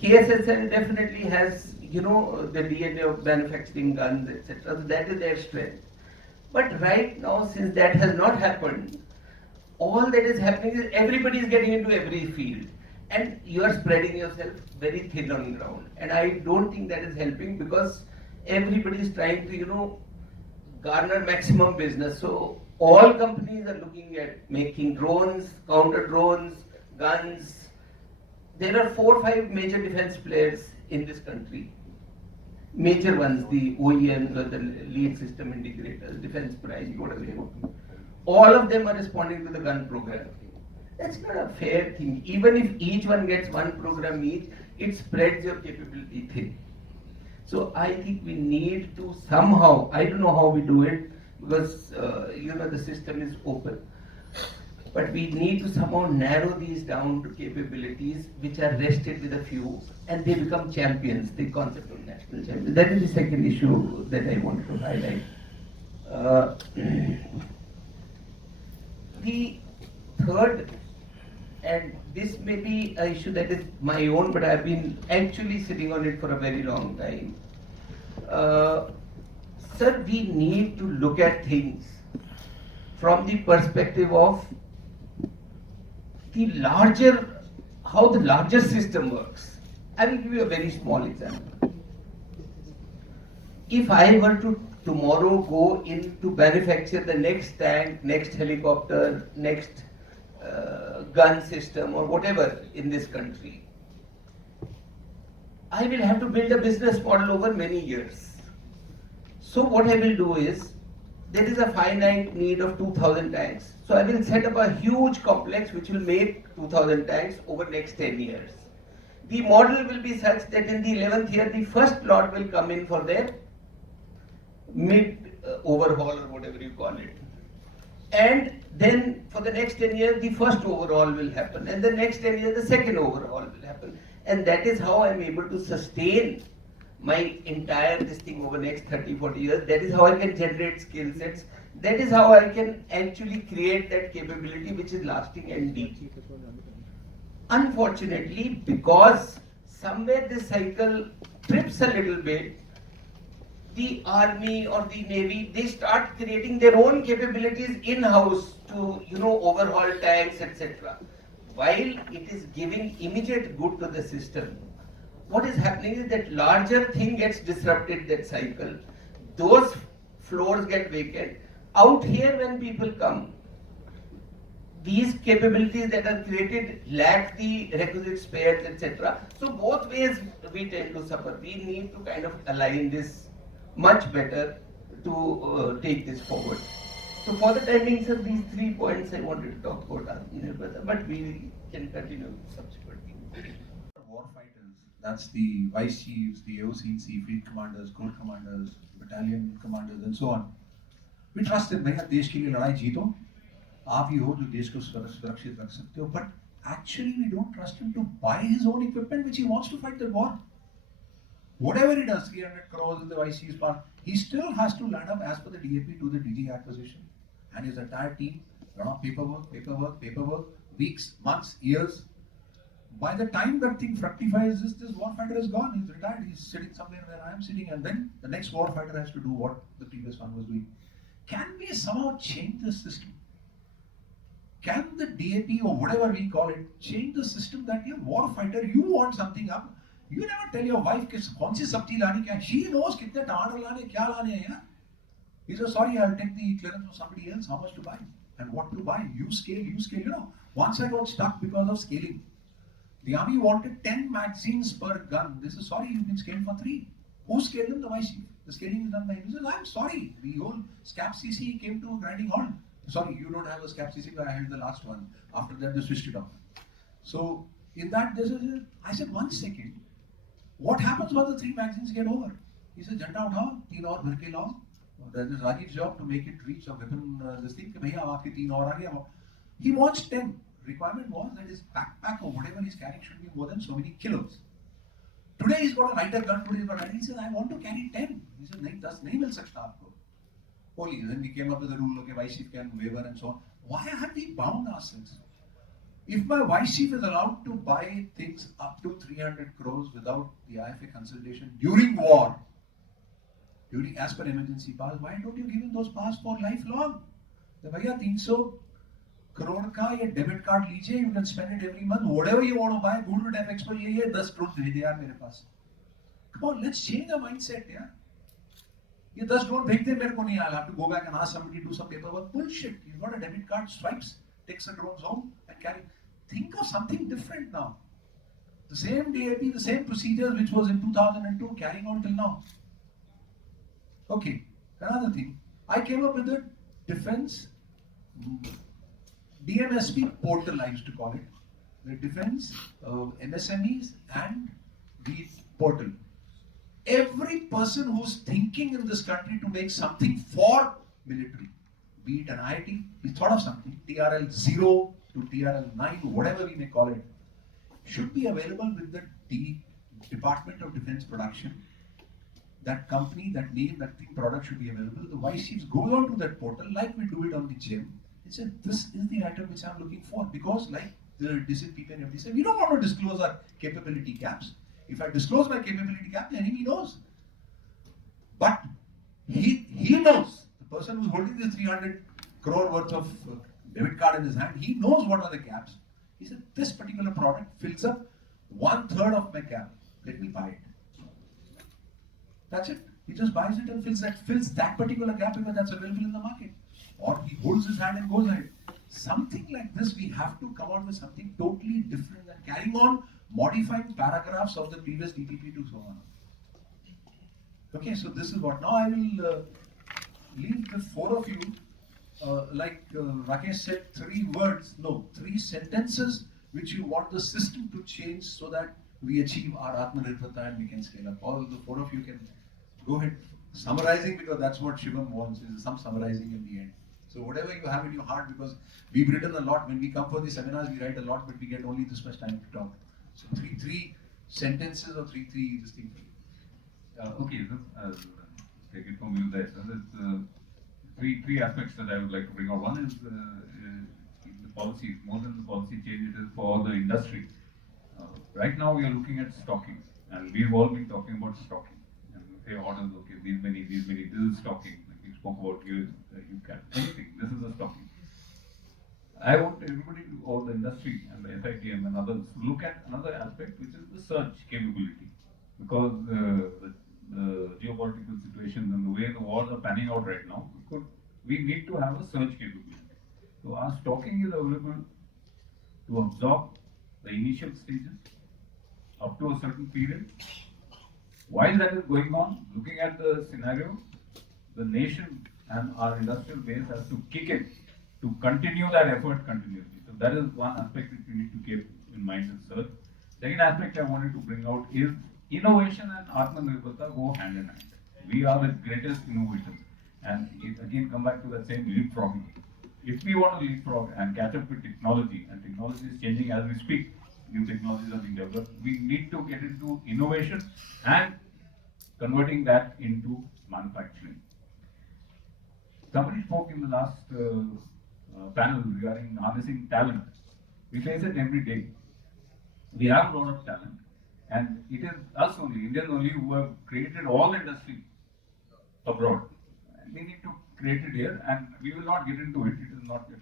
KSSL definitely has, the DNA of manufacturing guns, etc. So that is their strength. But right now, since that has not happened, all that is happening is everybody is getting into every field, and you are spreading yourself very thin on ground. And I don't think that is helping, because everybody is trying to garner maximum business. So all companies are looking at making drones, counter drones, guns. There are 4 or 5 major defense players in this country. Major ones, the OEMs or the lead system integrators, defense price, whatever you want. All of them are responding to the gun program. That's not a fair thing. Even if each one gets one program each, it spreads your capability thin. So I think we need to somehow, I don't know how we do it, because the system is open. But we need to somehow narrow these down to capabilities which are rested with a few, and they become champions, the concept of national champions. That is the second issue that I wanted to highlight. The third, and this may be an issue that is my own, but I've been actually sitting on it for a very long time. Sir, we need to look at things from the perspective of how the larger system works. I will give you a very small example. If I were to tomorrow go in to manufacture the next tank, next helicopter, next gun system or whatever in this country, I will have to build a business model over many years. So what I will do is, there is a finite need of 2,000 tanks. So I will set up a huge complex which will make 2,000 tanks over next 10 years. The model will be such that in the 11th year, the first lot will come in for their mid overhaul or whatever you call it. And then for the next 10 years, the first overhaul will happen. And the next 10 years, the second overhaul will happen. And that is how I am able to sustain my entire this thing over next 30-40 years. That is how I can generate skill sets. That is how I can actually create that capability which is lasting and deep. Unfortunately, because somewhere this cycle trips a little bit, the army or the navy, they start creating their own capabilities in-house to overhaul tanks, etc. While it is giving immediate good to the system, what is happening is that larger thing gets disrupted, that cycle. Those floors get vacant. Out here when people come, these capabilities that are created lack the requisite spares, etc. So both ways we tend to suffer. We need to kind of align this much better to take this forward. So for the time being, sir, these 3 points I wanted to talk about Atmanirbharta, but we can continue subsequently. Warfighters, that's the vice chiefs, the AOC, field commanders, corps commanders, battalion commanders, and so on. We trust them. भैया देश के लिए लड़ाई जीतो, आप ही हो जो देश को सुरक्षित रख सकते हो. But actually, we don't trust him to buy his own equipment which he wants to fight the war. Whatever he does, 300 crores in the vice chief's part, he still has to land up as per the DAP to the DG acquisition, and his entire team. Lot of paperwork, weeks, months, years. By the time that thing fructifies, this warfighter is gone. He's retired. He's sitting somewhere where I am sitting, and then the next warfighter has to do what the previous one was doing. Can we somehow change the system? Can the DAP or whatever we call it change the system that you're warfighter, you want something up, you never tell your wife कि कौन सी सब्जी लानी क्या? She knows कितने टमाटर लाने, क्या लाने हैं यार. He says, sorry, I'll take the clearance from somebody else. How much to buy and what to buy? You scale. Once I got stuck because of scaling. The army wanted 10 magazines per gun. They said, sorry, you've been scaled for 3. Who scaled them? The vice chief. The scaling is done by him. He says, I'm sorry. The whole SCAP CC came to a grinding halt. Sorry, you don't have a SCAP CC, but I had the last one. After that, they switched it off. So, in that, I said, 1 second. What happens once the 3 magazines get over? He said, Janta uthao, 3 aur bhar ke lao. That is Rajiv's job to make it reach a weapon, this thing. Ki bhaiya, aapke 3 aur aa gaya. He wants 10. Requirement was that his backpack or whatever he's carrying should be more than so many kilos. Today he's got a lighter gun, today he's got a lighter. He says, I want to carry 10. He said, nahi mil sakta aapko. Only then we came up with the rule, okay, vice chief can waiver and so on. Why have we bound ourselves? If my vice chief is allowed to buy things up to 300 crores without the IFA consultation during war, as per emergency powers, why don't you give him those powers for lifelong? The bhaiya 300 crore का ये debit card लीजिए, you can spend it every month, whatever you want to buy, go to FX पर ये 10 crore भेजे यार मेरे पास. Come on, let's change the mindset, yeah. ये 10 crore भेज दे मेरे को नहीं, I'll have to go back and ask somebody to do some paperwork. Bullshit. You've got a debit card, swipes, takes the drones home and carry. Think of something different now. The same DAP, the same procedures which was in 2002 carrying on till now. Okay, another thing. I came up with the defense DMSP portal, I used to call it. The defense MSMEs and the portal. Every person who's thinking in this country to make something for military, be it an IIT, he thought of something, TRL 0 to TRL 9, whatever we may call it, should be available with the Department of Defense Production. That company, that name, that thing, product should be available. The vice chiefs go on to that portal, like we do it on the gym, and say, this is the item which I'm looking for. Because like the decent people and everybody say, we don't want to disclose our capability gaps. If I disclose my capability gap, the enemy knows. But he knows. The person who's holding the 300 crore worth of debit card in his hand, he knows what are the gaps. He said, this particular product fills up 1/3 of my gap. Let me buy it. That's it. He just buys it and fills that particular gap because that's available in the market. Or he holds his hand and goes ahead. Something like this, we have to come out with something totally different than carrying on modifying paragraphs of the previous DPP to so on. Okay, so this is what. Now I will leave the four of you, Rakesh said, 3 sentences which you want the system to change so that we achieve our Atmanirbharta and we can scale up. All the four of you can go ahead summarizing, because that's what Shivam wants, is some summarizing in the end. So whatever you have in your heart, because we've written a lot. When we come for the seminars, we write a lot, but we get only this much time to talk. So three sentences or three this thing for you. Okay, take it from you there. So there's three aspects that I would like to bring out. One is the policy. More than the policy change, it is for the industry. Right now we are looking at stocking, and we've all been talking about stocking. And we say orders, okay, these many, this is stocking. Like we spoke about you can anything. This is a stocking. I want everybody to, all the industry and the SITM and others, look at another aspect, which is the search capability. Because the geopolitical situations and the way the wars are panning out right now, we need to have a search capability. So our stocking is available to absorb the initial stages up to a certain period. While that is going on, looking at the scenario, the nation and our industrial base has to kick in to continue that effort continuously. So that is one aspect that we need to keep in mind in search. Second aspect I wanted to bring out is innovation and Atmanirbharta go hand in hand. We are the greatest innovators, and it again come back to that same leapfrogging. If we want to leapfrog and catch up with technology, and technology is changing as we speak, new technologies are being developed, we need to get into innovation and converting that into manufacturing. Somebody spoke in the last panel regarding harnessing talent. We face it every day. We have a lot of talent, and it is us only, Indians only, who have created all industry abroad. And we need to create it here, and we will not get into it. It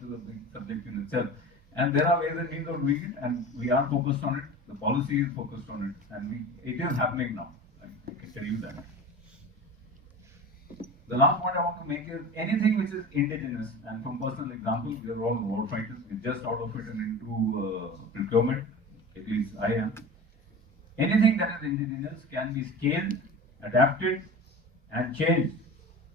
is a big subject in itself. And there are ways and means of doing it, and we are focused on it. The policy is focused on it, and it is happening now. I can tell you that. The last point I want to make is anything which is indigenous, and from personal example, we are all war fighters. We're just out of it and into procurement. At least I am. Anything that is indigenous can be scaled, adapted, and changed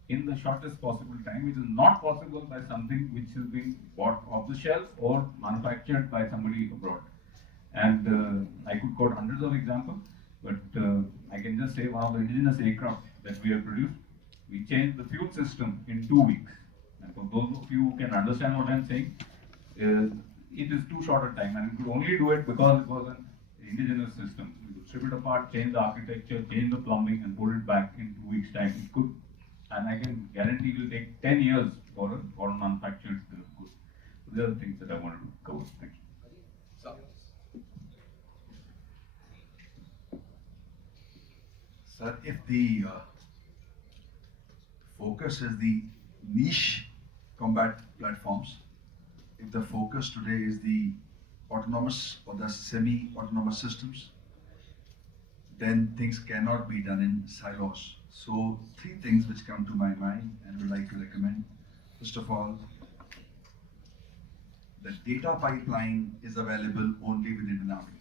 in the shortest possible time, which is not possible by something which is being bought off the shelf or manufactured by somebody abroad. And I could quote hundreds of examples, but I can just say one of the indigenous aircraft that we have produced, we changed the fuel system in 2 weeks. And for those of you who can understand what I'm saying, it is too short a time, and we could only do it because it was an indigenous system. We could strip it apart, change the architecture, change the plumbing, and put it back in 2 weeks' time. It could, and I can guarantee it will take 10 years for a manufactured good. So these are the things that I wanted to cover. Thank you. Sir, if the focus is the niche combat platforms, if the focus today is the autonomous or the semi-autonomous systems, then things cannot be done in silos. So three things which come to my mind and would like to recommend. First of all, the data pipeline is available only within an army.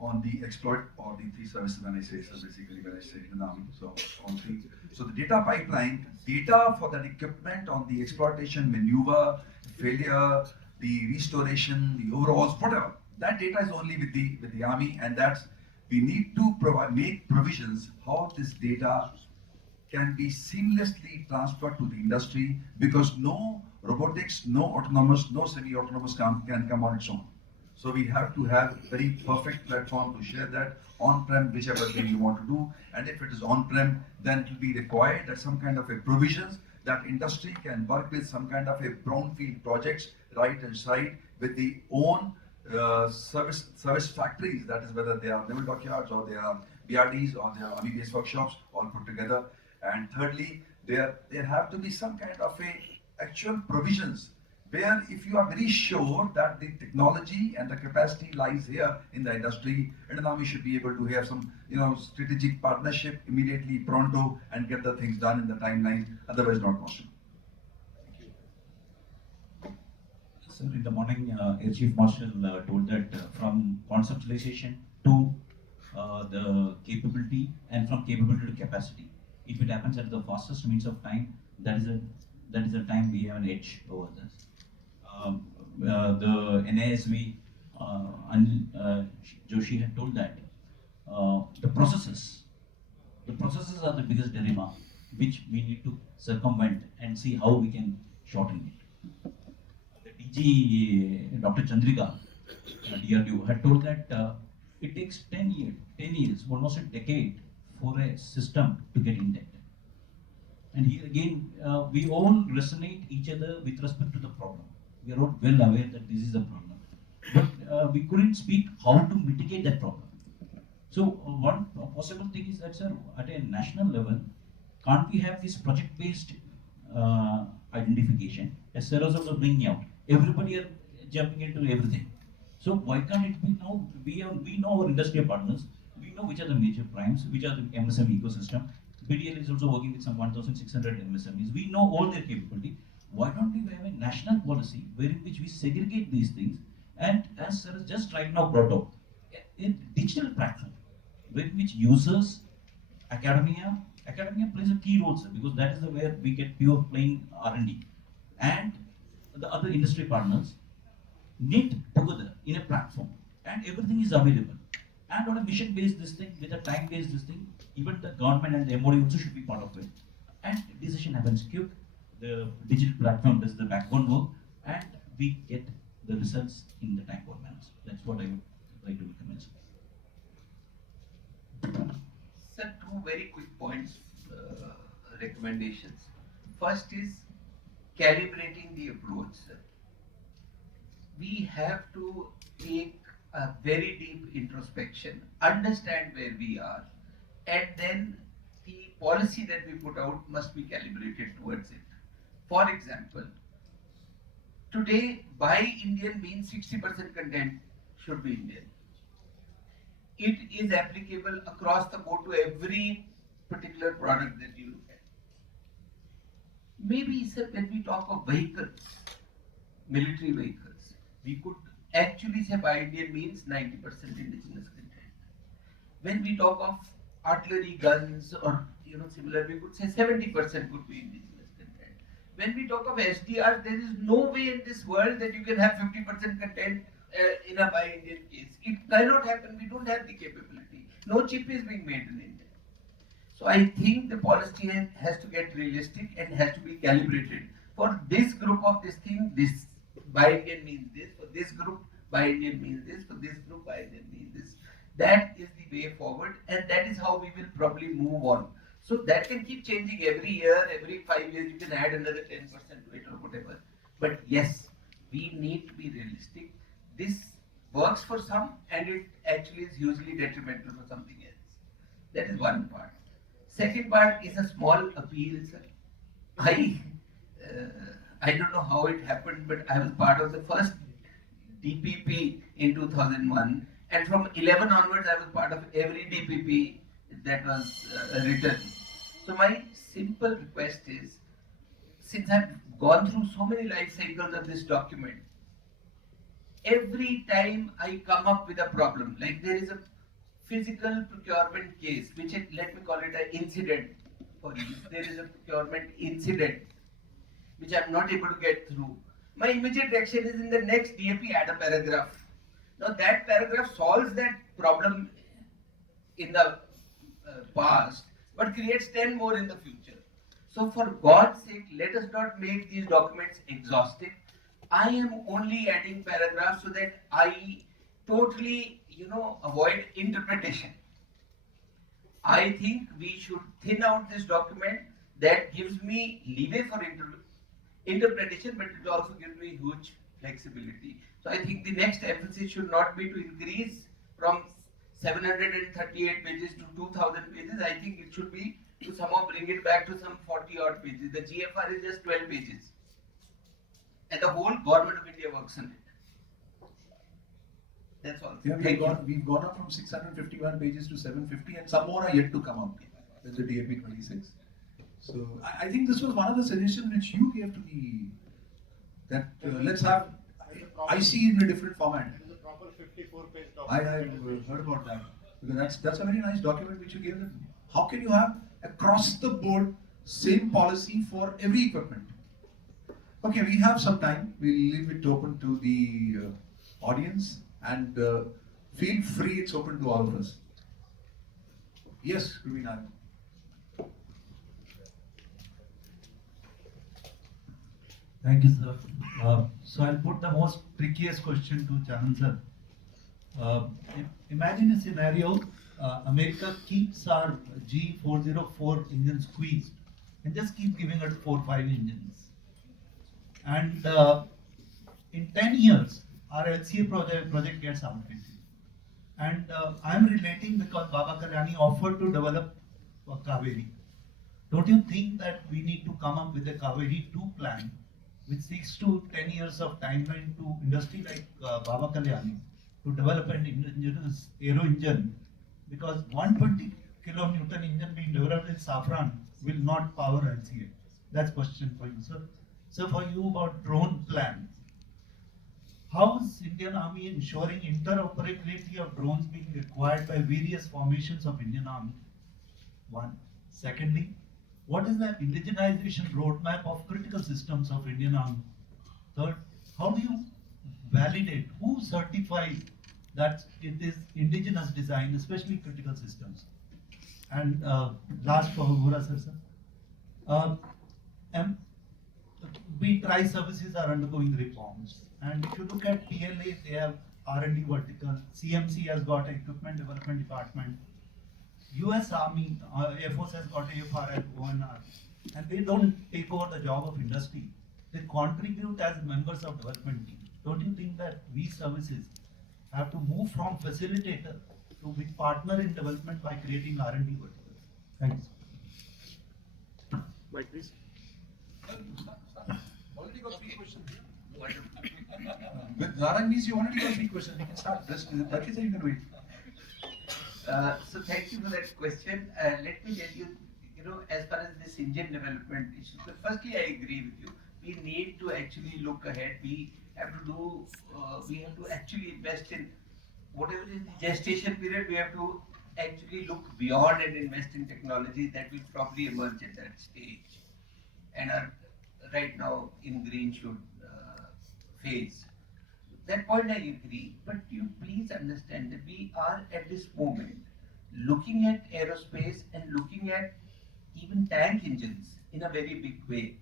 On the exploit or the three services when I say, so basically when I say an army, so on three. So the data pipeline, data for that equipment on the exploitation, maneuver, failure, the restoration, the overalls, whatever. That data is only with the army, and that's we need to make provisions how this data can be seamlessly transferred to the industry, because no robotics, no autonomous, no semi-autonomous can come on its own. So we have to have very perfect platform to share that on-prem, whichever thing you want to do. And if it is on-prem, then it will be required that some kind of a provisions that industry can work with some kind of a brownfield projects right inside with the own service factories. That is whether they are naval dockyards or they are BRDs or they are army-based workshops all put together. And thirdly, there have to be some kind of a actual provisions where if you are very sure that the technology and the capacity lies here in the industry, and now we should be able to have some strategic partnership immediately pronto and get the things done in the timeline, otherwise not possible. Sir, in the morning, Air Chief Marshal told that from conceptualization to the capability and from capability to capacity, if it happens at the fastest means of time, that is a time we have an edge over this. The NASV, Joshi had told that the processes are the biggest dilemma which we need to circumvent and see how we can shorten it. The DG, Dr. Chandrika, DRDO, had told that it takes 10 years, almost a decade for a system to get indexed. And here again, we all resonate each other with respect to the problem. We are all well aware that this is a problem, but we couldn't speak how to mitigate that problem. So one possible thing is that, sir, at a national level, can't we have this project-based identification? As sir was also bringing out, everybody are jumping into everything. So why can't it be now? We know our industrial partners. We know which are the major primes, which are the MSM ecosystem. BDL is also working with some 1,600 MSMEs. We know all their capability. Why don't we have a national policy wherein which we segregate these things, and as sir has just right now brought up, a digital platform wherein which users, academia plays a key role, sir, because that is the where we get pure playing R&D, and the other industry partners knit together in a platform, and everything is available. And on a mission-based this thing, with a time-based this thing, even the government and the MOD also should be part of it. And decision happens quick. The digital platform does the backbone work, and we get the results in the time-bound manner. That's what I would like to recommend. Sir, two very quick points, recommendations. First is calibrating the approach, sir. We have to take a very deep introspection, understand where we are, and then the policy that we put out must be calibrated towards it. For example, today buy Indian means 60% content should be Indian. It is applicable across the board to every particular product that you look at. Maybe, sir, when we talk of vehicles, military vehicles, we could actually say buy Indian means 90% indigenous content. When we talk of artillery guns or similar, we could say 70% could be indigenous content. When we talk of SDR, there is no way in this world that you can have 50% content in a buy Indian case. It cannot happen. We don't have the capability. No chip is being made in India. So I think the policy has to get realistic and has to be calibrated. For this group of this thing, this buy Indian means this. For this group, buy Indian means this. For this group, buy Indian means this. That is the way forward, and that is how we will probably move on. So that can keep changing every year, every 5 years. You can add another 10% to it or whatever. But yes, we need to be realistic. This works for some, and it actually is hugely detrimental for something else. That is one part. Second part is a small appeal, sir. I don't know how it happened, but I was part of the first DPP in 2001, and from 11 onwards, I was part of every DPP that was written. So my simple request is, since I've gone through so many life cycles of this document, every time I come up with a problem, like there is a physical procurement case, which let me call it an incident for you. There is a procurement incident which I'm not able to get through. My immediate reaction is in the next DAP add a paragraph. Now that paragraph solves that problem in the past, but creates 10 more in the future. So for God's sake, let us not make these documents exhaustive. I am only adding paragraphs so that I totally, avoid interpretation. I think we should thin out this document. That gives me leeway for interpretation, but it also gives me huge flexibility. So I think the next emphasis should not be to increase from 738 pages to 2000 pages. I think it should be to somehow bring it back to some 40 odd pages. The GFR is just 12 pages. And the whole government of India works on it. That's all. Yeah, Thank you. we've gone up from 651 pages to 750, and some more are yet to come up with the DAP 26. So I think this was one of the suggestions which you gave to me, that let's have IC in a different format. It is a proper 54-page I document. heard about that, because that's a very nice document which you gave them. How can you have across the board same policy for every equipment? Okay, we have some time. We'll leave it open to the audience, and feel free. It's open to all of us. Yes, Rubina. Thank you, sir. So I'll put the most trickiest question to Chanan sir. Imagine a scenario, America keeps our G404 engine squeezed and just keep giving it 4-5 engines. And in 10 years, our LCA project gets outdated. And I'm relating because Baba Kalyani offered to develop Kaveri. Don't you think that we need to come up with a Kaveri 2 plan with 6 to 10 years of timeline to industry like Baba Kalyani to develop an indigenous aero engine, because 120 kilonewton engine being developed in Saffron will not power LCA. That's question for you, sir. So for you about drone plan, how is Indian Army ensuring interoperability of drones being acquired by various formations of Indian Army? One. Secondly, what is the indigenization roadmap of critical systems of Indian Army? Third, how do you validate, who certifies that it is indigenous design, especially critical systems? And last for Vora sir. We try services are undergoing reforms, and if you look at PLA, they have R&D vertical. CMC has got an equipment development department. US Army, Air Force has got AFR and ONR, and they don't take over the job of industry. They contribute as members of development team. Don't you think that we services have to move from facilitator to be partner in development by creating R&D vertical? Thanks. Mike, please. Already got 3 questions. Wonderful. With Narang, you already got 3 questions. You can start. That is you can wait. So thank you for that question. Let me tell you, as far as this engine development issue, firstly I agree with you. We need to actually look ahead. We have to actually invest in whatever is the gestation period. We have to actually look beyond and invest in technology that will probably emerge at that stage and are right now in green shoot phase. That point I agree, but you please understand that we are at this moment looking at aerospace and looking at even tank engines in a very big way.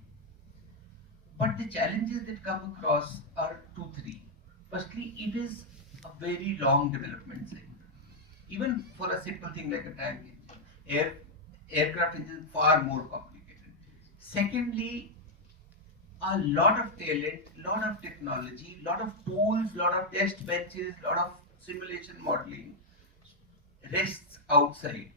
But the challenges that come across are 2-3. Firstly, it is a very long development cycle. Even for a simple thing like a tank engine, aircraft engine is far more complicated. Secondly, a lot of talent, lot of technology, lot of tools, lot of test benches, lot of simulation modeling rests outside,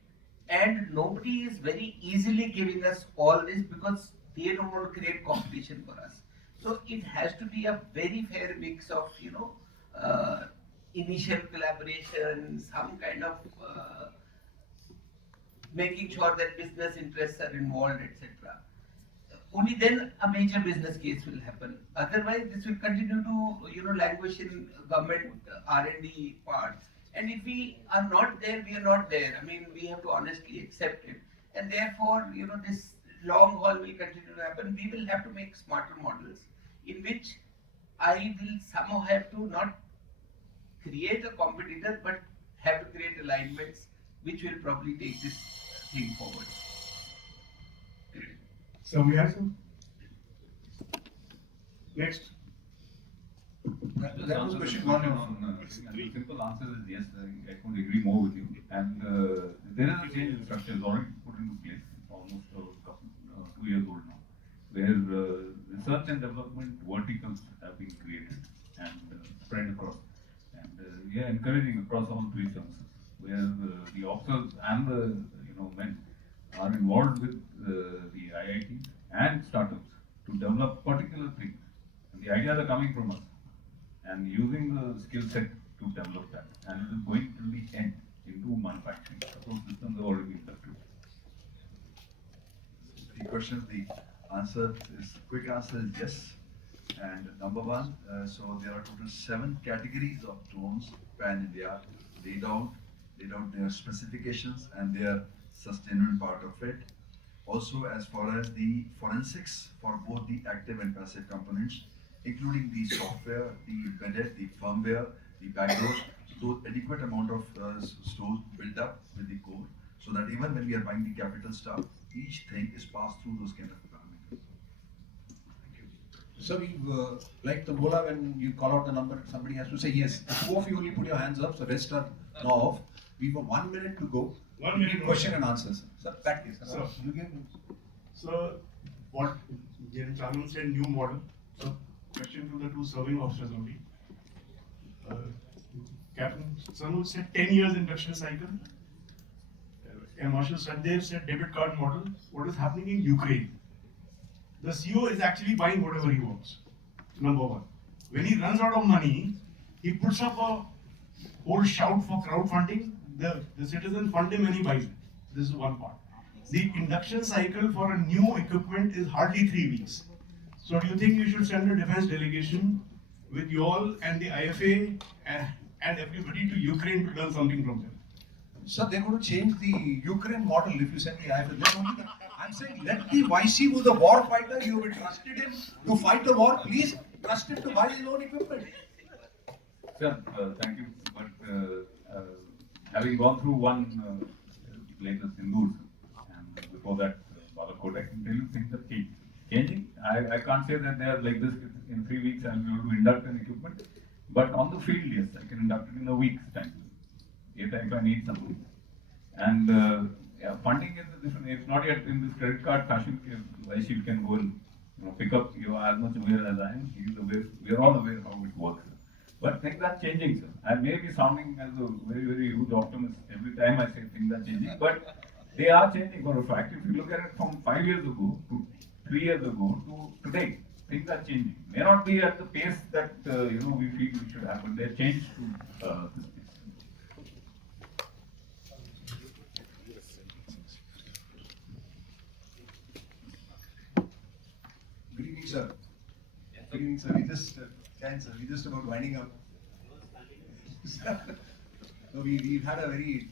and nobody is very easily giving us all this because they don't want to create competition for us. So it has to be a very fair mix of, initial collaboration, some kind of making sure that business interests are involved, etc. Only then a major business case will happen. Otherwise, this will continue to, languish in government R&D part. And if we are not there, we are not there. I mean, we have to honestly accept it. And therefore, this long haul will continue to happen. We will have to make smarter models in which I will somehow have to not create a competitor, but have to create alignments which will probably take this thing forward. So we have some. Next. That was question one one. on the simple answer is yes. I couldn't agree more with you. And there is a change in structure is already put into place. It's almost 2 years old now, where research and development verticals have been created and spread across. And we are encouraging across all three services, where the officers and the men are involved with the IIT and startups to develop particular things. And the ideas are coming from us and using the skill set to develop that. And it is going to the end into manufacturing. So systems have already been developed. The question, quick answer is yes. And number one, so there are total 7 categories of drones pan-India laid out their specifications and their sustainable part of it. Also, as far as the forensics for both the active and passive components, including the software, the embedded, the firmware, the backdoors, so adequate amount of stores built up with the core, so that even when we are buying the capital stuff, each thing is passed through those kind of parameters. Thank you. So we like the Mola, when you call out the number, somebody has to say yes. The 2 of you only put your hands up, so rest are now off. We have 1 minute to go. 1 minute. Question and answers. So that is. So, you give. So what Chairman said, new model. So question to the 2 serving officers only. Captain Sanu said 10 years induction cycle. And Marshal Sandev said debit card model. What is happening in Ukraine? The CEO is actually buying whatever he wants. Number one. When he runs out of money, he puts up a whole shout for crowdfunding. The citizens fund him and he buys it. This is one part. The induction cycle for a new equipment is hardly 3 weeks. So do you think you should send a defense delegation with you all and the IFA and everybody to Ukraine to learn something from them? So they're going to change the Ukraine model if you send the IFA. I'm saying let the YC who's the war fighter, you will trusted him to fight the war, please trust him to buy his own equipment. Sir, thank you. But having gone through one latest Sindoor, and before that Balakot, I can tell you things are changing. I can't say that they are like this in 3 weeks and we will to induct an equipment. But on the field, yes, I can induct it in a week's time. If I need something. And funding is a different. It's not yet in this credit card fashion. You can go and pick up. You are as much aware as I am. He is aware. We are all aware how it works. But things are changing, sir. I may be sounding as a very, very huge optimist every time I say things are changing, but they are changing for a fact. If you look at it from 5 years ago to 3 years ago to today, things are changing. May not be at the pace that we feel we should have, but they have changed to this pace. Good evening, sir. Good evening, sir. We just about winding up. No, we've had a very,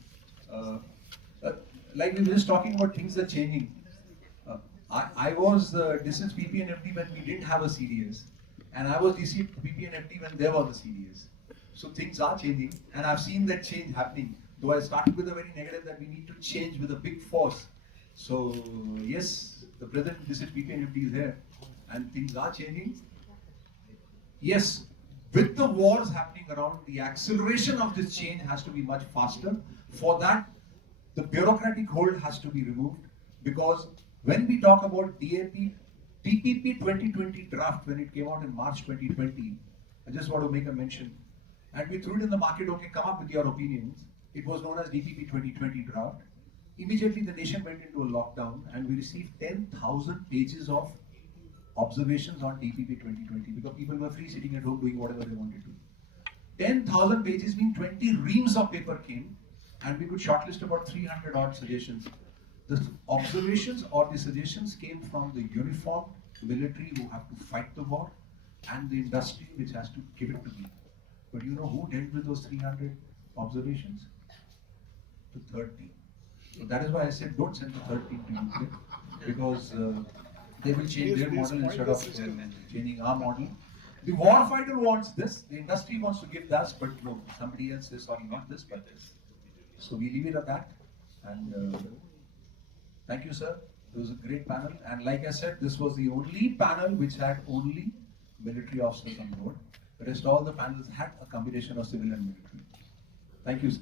like we were just talking about things that are changing. I was distance PP and FD when we didn't have a CDS, and I was DC PP and FD when there was a CDS. So things are changing, and I've seen that change happening. Though I started with a very negative that we need to change with a big force. So yes, the present distance PP and FD is here, and things are changing. Yes, with the wars happening around, the acceleration of this change has to be much faster. For that, the bureaucratic hold has to be removed, because when we talk about DAP, TPP 2020 draft, when it came out in March 2020, I just want to make a mention, and we threw it in the market, okay, come up with your opinions. It was known as DPP 2020 draft. Immediately the nation went into a lockdown and we received 10,000 pages of observations on TPP 2020 because people were free sitting at home doing whatever they wanted to. 10,000 pages mean 20 reams of paper came, and we could shortlist about 300 odd suggestions. The observations or the suggestions came from the uniformed military who have to fight the war and the industry which has to give it to me. But you know who dealt with those 300 observations? The third team. So that is why I said don't send the third team to Ukraine because they will change their model instead of changing our model. The warfighter wants this, the industry wants to give that, but no, somebody else says, sorry, not this, but this. So we leave it at that. And thank you, sir. It was a great panel. And like I said, this was the only panel which had only military officers on board. The rest all the panels had a combination of civil and military. Thank you, sir.